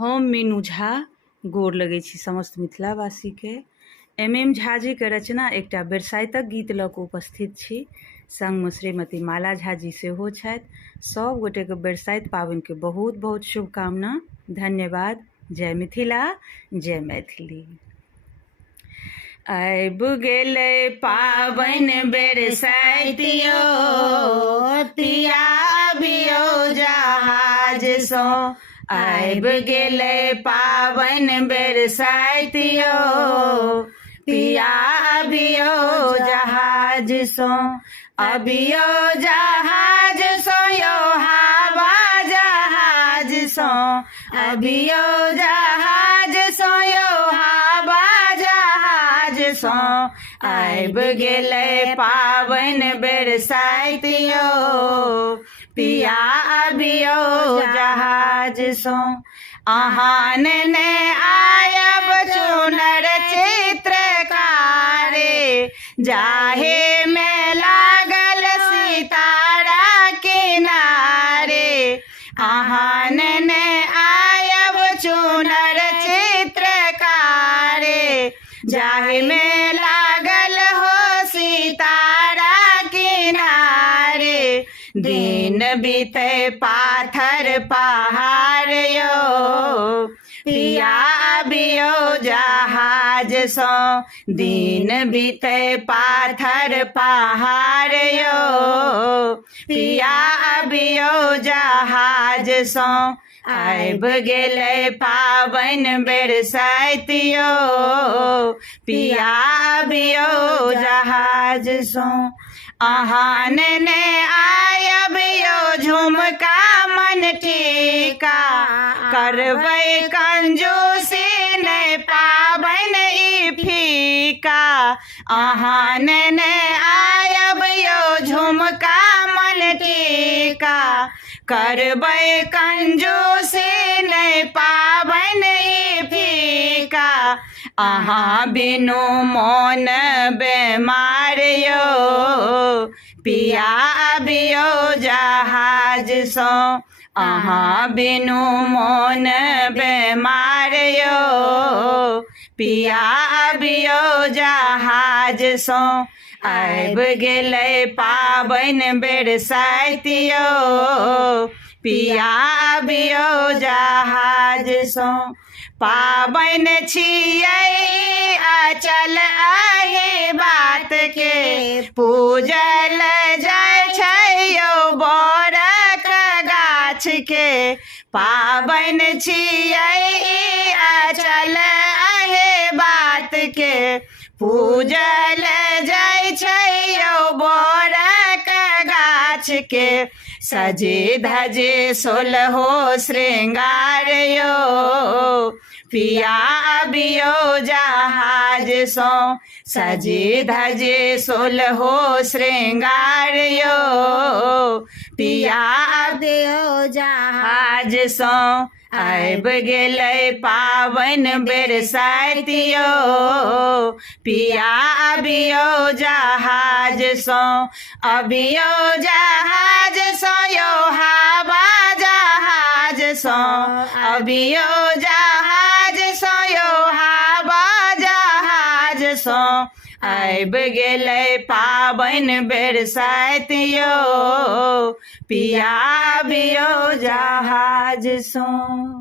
हम मीनू झा गोर लगै छी समस्त मिथिलावासी के। MM झा जी के रचना एकटा बरसाइतक गीत लऽ कऽ उपस्थित छी। संगमे श्रीमती माला झा जी सेहो छथि। सब गोटे के बरसाइत पाबनि के बहुत बहुत शुभकामना। धन्यवाद। जय मिथिला, जय मैथिली। आबि गेलै पाबनि बरसाइतियो, तिया अबियो जहाज सँ। आबि गेलै पाबनि बरसाइतियो, तिया अबियो जहाज सँ। अबियो जहाज सँ यौ हवा जहाज सँ। अबियो जहाज सँ यौ हवा जहाज सँ। आबि गेलै पाबनि बरसाइतियो, तिया अबियो जहाज सँ। अहाँ ने आयब चुनर चित्रकारे, जाहे में लागल सितारा किनारे। अहाँ ने आयब चुनर चित्रकारे, जाहे में लागल हो सितारा किनारे। दिन बीते पाथर पहाड़ यो, तिया अबियो जहाज सँ। दिन बीते पाथर पहाड़ यो, तिया अबियो जहाज सँ। आबि गेलै पाबनि बरसाइतियो, तिया अबियो जहाज सँ। अहाँ ने आयब यो झुमका मन टीका, करबै कंजूसी नहीं पाबनि ई फीका। अहाँ ने आयब यो झुमका मन टीका, करबै कंजूसी नहीं पाबनि ई फीका। अहाँ बिनु मोन बेमार यो, पिया अबियो जहाज सँ। अहाँ बिनु मोन बेमार यो, पिया अबियो जहाज सँ। आबि गेलै पाबनि बरसाइतियो, पिया अबियो जहाज सँ। पाबनि छियै अचल एहि बात के, पूजल जाइ छै यौ बरक गाछ के। पाबनि छियै अचल एहि बात के, पूजल जाइ छै यौ बरक गाछ के। सजे धजे सोलहो श्रृंगार यो, पिया अबियो जहाज सँ। सजे धजे सोलहो श्रृंगार यो, पिया अबियो जहाज सँ। आबि गेलै पाबनि बरसाइतियो, पिया अबियो जहाज सँ। अबियो जहाज सँ यौ हवा जहाज सँ। अबियो जहाज सँ यौ हवा जहाज सँ। आबि गेलै पाबनि बरसाइतियो, पिया अबियो जहाज सँ।